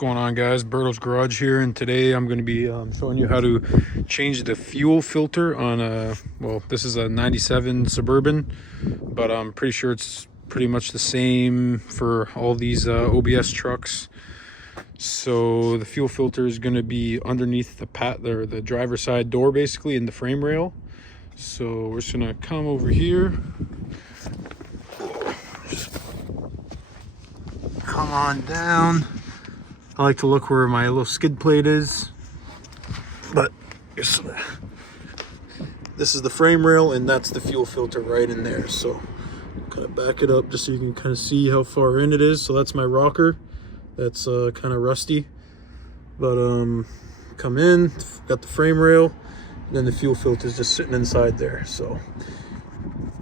going on, guys? Berto's Garage here, and today I'm going to be showing you how to change the fuel filter on a, well, this is a 97 Suburban, but I'm pretty sure it's pretty much the same for all these OBS trucks. So the fuel filter is going to be underneath the driver's side door, basically, in the frame rail. So we're just going to come over here. Just come on down. I like to look where my little skid plate is, but this is the frame rail and that's the fuel filter right in there. So kind of back it up just so you can kind of see how far in it is. So that's my rocker. That's kind of rusty, but come in, got the frame rail, and then the fuel filter is just sitting inside there. So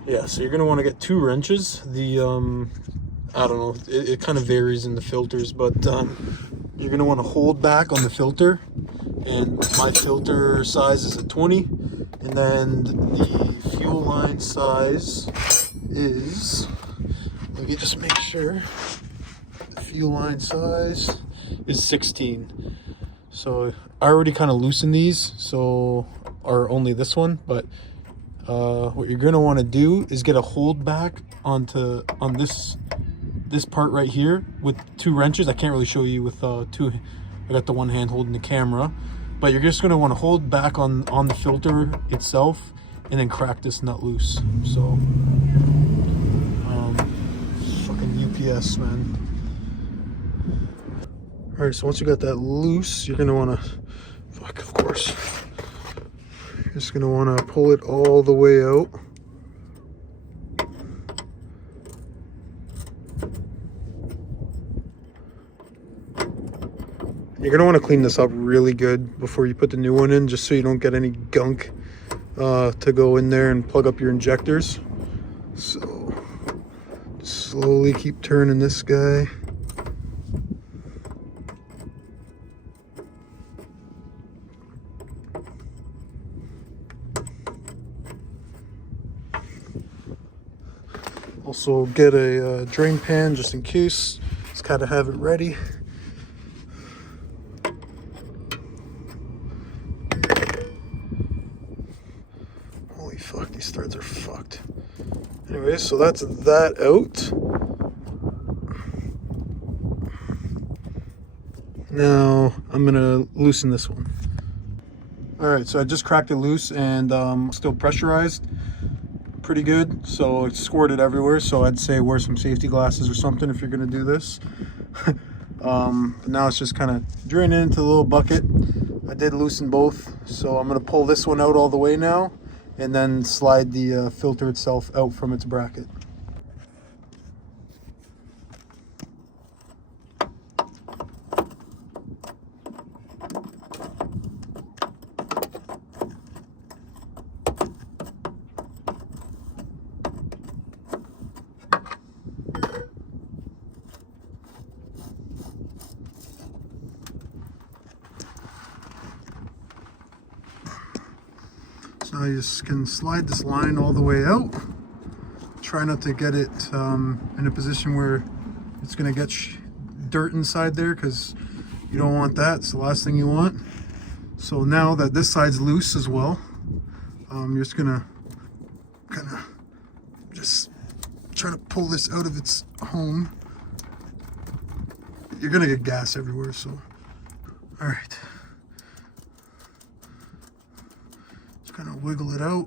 yeah, so you're gonna want to get 2 wrenches. The I don't know, it kind of varies in the filters, but you're going to want to hold back on the filter, and my filter size is a 20, and then the fuel line size is, let me just make sure, the fuel line size is 16. So I already kind of loosened these, so, or only this one, but what you're going to want to do is get a hold back on this part right here with 2 wrenches. I can't really show you with 2. I got the one hand holding the camera, but you're just going to want to hold back on the filter itself and then crack this nut loose. So fucking UPS, man. All right, so once you got that loose, you're going to want to, of course, you're just going to want to pull it all the way out. You're going to want to clean this up really good before you put the new one in, just so you don't get any gunk to go in there and plug up your injectors. So slowly keep turning this guy. Also get a drain pan just in case. Just kind of have it ready. Fuck, these threads are fucked. Anyway, so that's that out. Now I'm gonna loosen this one. All right, so I just cracked it loose and still pressurized pretty good, so it's squirted everywhere. So I'd say wear some safety glasses or something if you're gonna do this. Now it's just kind of draining into the little bucket. I did loosen both, so I'm gonna pull this one out all the way now, and then slide the filter itself out from its bracket. So you just can slide this line all the way out. Try not to get it in a position where it's going to get dirt inside there, because you don't want that. It's the last thing you want. So now that this side's loose as well, you're just going to kind of just try to pull this out of its home. You're going to get gas everywhere, so all right. Kind of wiggle it out.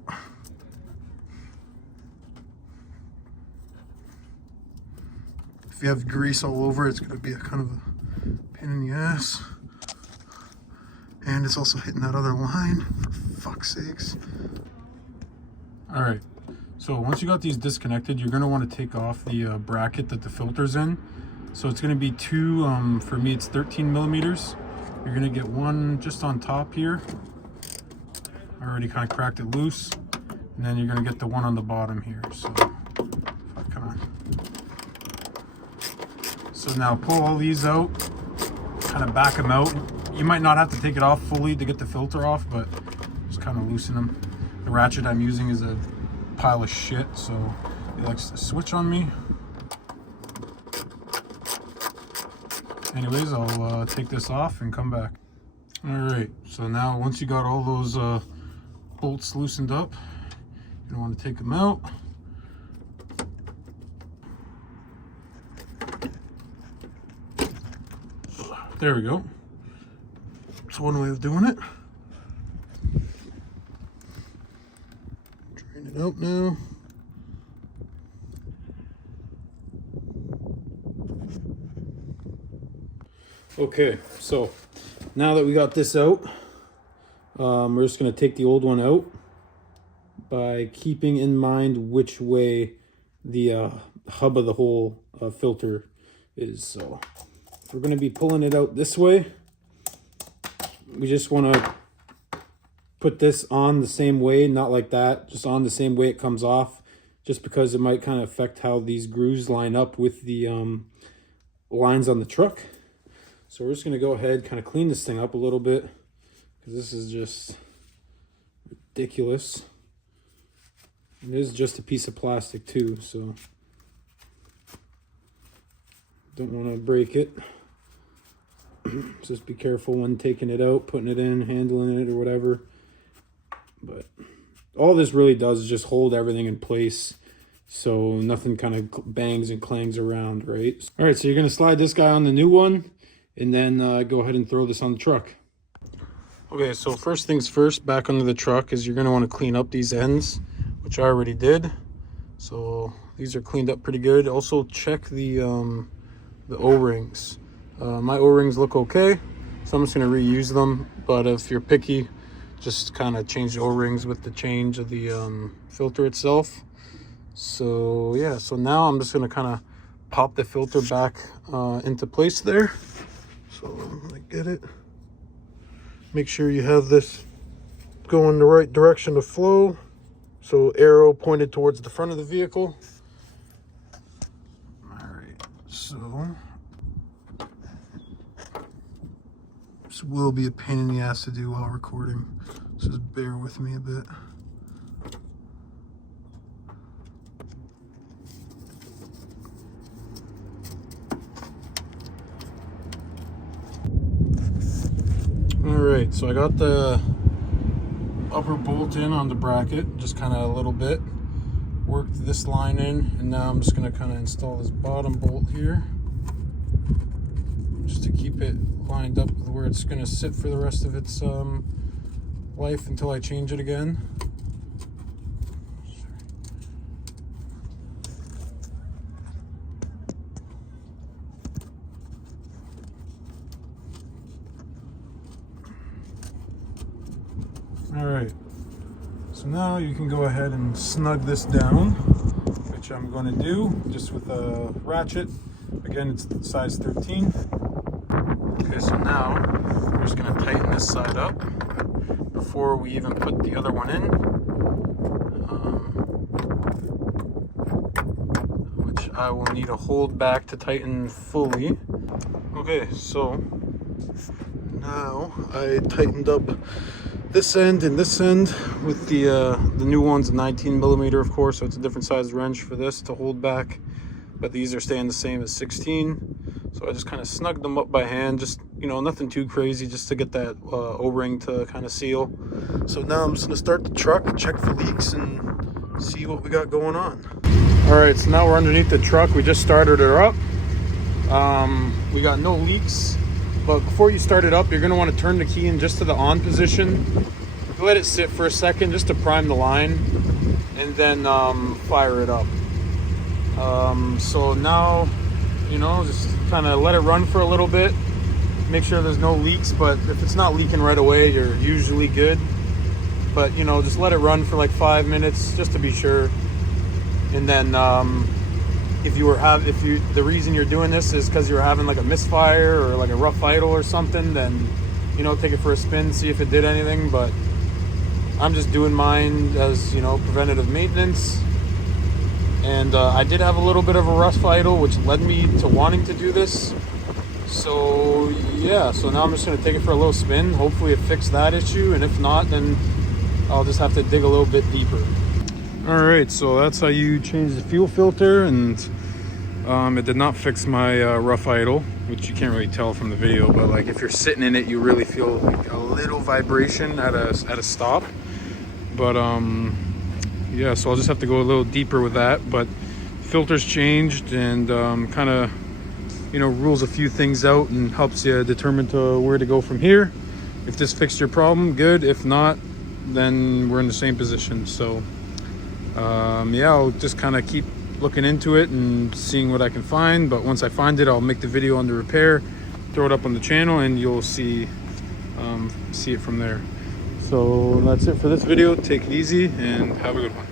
If you have grease all over, it's going to be a kind of a pain in the ass. And it's also hitting that other line, for fuck's sakes. All right, so once you got these disconnected, you're going to want to take off the bracket that the filter's in. So it's going to be 2, for me it's 13 millimeters. You're going to get one just on top here. I already kind of cracked it loose, and then you're going to get the one on the bottom here. So so now pull all these out, kind of back them out. You might not have to take it off fully to get the filter off, but just kind of loosen them. The ratchet I'm using is a pile of shit, so it likes to switch on me. Anyways, I'll take this off and come back. All right, so now once you got all those bolts loosened up, you want to take them out. There we go. That's one way of doing it. Drain it out now. Okay, so now that we got this out, we're just going to take the old one out by keeping in mind which way the hub of the whole filter is. So if we're going to be pulling it out this way, we just want to put this on the same way, not like that, just on the same way it comes off, just because it might kind of affect how these grooves line up with the lines on the truck. So we're just going to go ahead, kind of clean this thing up a little bit, because this is just ridiculous. It is just a piece of plastic too, so don't want to break it. Just be careful when taking it out, putting it in, handling it or whatever. But all this really does is just hold everything in place so nothing kind of bangs and clangs around, right? All right, so you're going to slide this guy on the new one and then go ahead and throw this on the truck. Okay, so first things first, back under the truck is you're going to want to clean up these ends, which I already did. So these are cleaned up pretty good. Also check the O-rings. My O-rings look okay, so I'm just going to reuse them. But if you're picky, just kind of change the O-rings with the change of the filter itself. So yeah, so now I'm just going to kind of pop the filter back into place there. So I'm going to get it. Make sure you have this going the right direction of flow. So arrow pointed towards the front of the vehicle. All right, so this will be a pain in the ass to do while recording, so just bear with me a bit. All right, so I got the upper bolt in on the bracket, just kind of a little bit. Worked this line in, and now I'm just going to kind of install this bottom bolt here, just to keep it lined up with where it's going to sit for the rest of its life until I change it again. All right, so now you can go ahead and snug this down, which I'm going to do just with a ratchet. Again, it's size 13. Okay, so now we're just going to tighten this side up before we even put the other one in, which I will need to hold back to tighten fully. Okay, so now I tightened up this end and this end with the new one's a 19mm, of course, so it's a different size wrench for this to hold back, but these are staying the same as 16. So I just kind of snugged them up by hand, just, you know, nothing too crazy, just to get that O-ring to kind of seal. So now I'm just going to start the truck, check for leaks, and see what we got going on. All right, so now we're underneath the truck. We just started her up. We got no leaks. But before you start it up, you're going to want to turn the key in just to the on position. Let it sit for a second just to prime the line, and then fire it up. So now, you know, just kind of let it run for a little bit. Make sure there's no leaks, but if it's not leaking right away, you're usually good. But, you know, just let it run for like 5 minutes just to be sure. And then the reason you're doing this is because you're having like a misfire or like a rough idle or something, then, you know, take it for a spin, see if it did anything. But I'm just doing mine as, you know, preventative maintenance. And I did have a little bit of a rough idle, which led me to wanting to do this. So yeah, so now I'm just going to take it for a little spin. Hopefully it fixed that issue, and if not, then I'll just have to dig a little bit deeper. All right, so that's how you change the fuel filter, and it did not fix my rough idle, which you can't really tell from the video, but like if you're sitting in it, you really feel like a little vibration at a stop. But yeah, so I'll just have to go a little deeper with that. But filter's changed, and kind of, you know, rules a few things out and helps you determine to where to go from here. If this fixed your problem, good. If not, then we're in the same position. So yeah, I'll just kind of keep looking into it and seeing what I can find. But once I find it, I'll make the video on the repair, throw it up on the channel, and you'll see it from there. So that's it for this video. Take it easy and have a good one.